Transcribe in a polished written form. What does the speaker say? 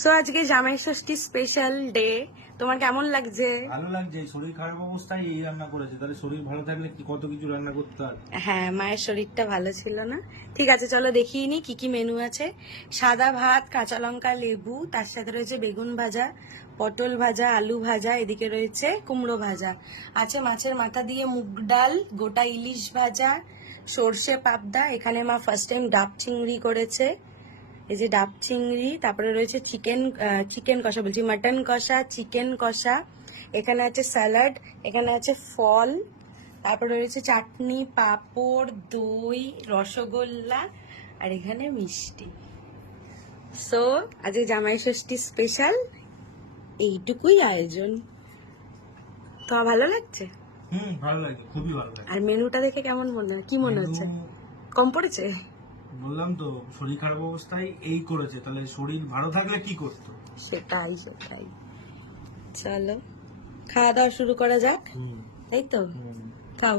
So আজকে জামাই ষষ্ঠী special day, তোমার কেমন লাগছে? ভালো লাগছে। শরীর খারাপ অবস্থায় এই রান্না করেছে, তাহলে শরীর ভালো থাকলে কি কত কিছু রান্না করতে হয়। হ্যাঁ, মায়ের শরীরটা ভালো ছিল না। ঠিক আছে, চলো দেখিয়ে নি কি কি মেনু আছে। সাদা ভাত, কাঁচা লঙ্কা, লেবু, তার সাথে রয়েছে বেগুন ভাজা, পটল ভাজা, আলু ভাজা, এদিকে রয়েছে কুমড়ো ভাজা, আছে মাছের মাথা দিয়ে মুগ ডাল, গোটা ইলিশ ভাজা, সর্ষে পাবদা। এখানে মা ফার্স্ট টাইম ডাব চিংড়ি করেছে, এই যে ডাব চিংড়ি। তারপরে রয়েছে চিকেন কষা, বলছি মাটন কষা, চিকেন কষা। এখানে আছে স্যালাড, এখানে আছে ফল, তারপরে রয়েছে চাটনি, পাঁপড়, দই, রসগোল্লা, আর এখানে মিষ্টি। সো আজকে জামাই ষষ্ঠী স্পেশাল এইটুকুই আয়োজন। তোমার ভালো লাগছে? ভালো লাগে, খুবই ভালো লাগে। আর মেনুটা দেখে কেমন মনে হয়, কি মনে হচ্ছে? কম পড়েছে? বললাম তো, শরীর খারাপ অবস্থায় এই করেছে, তাহলে শরীর ভালো থাকলে কি করতো। সেটাই। চলো খাওয়া দাওয়া শুরু করা যাক, তাই তো? খাও।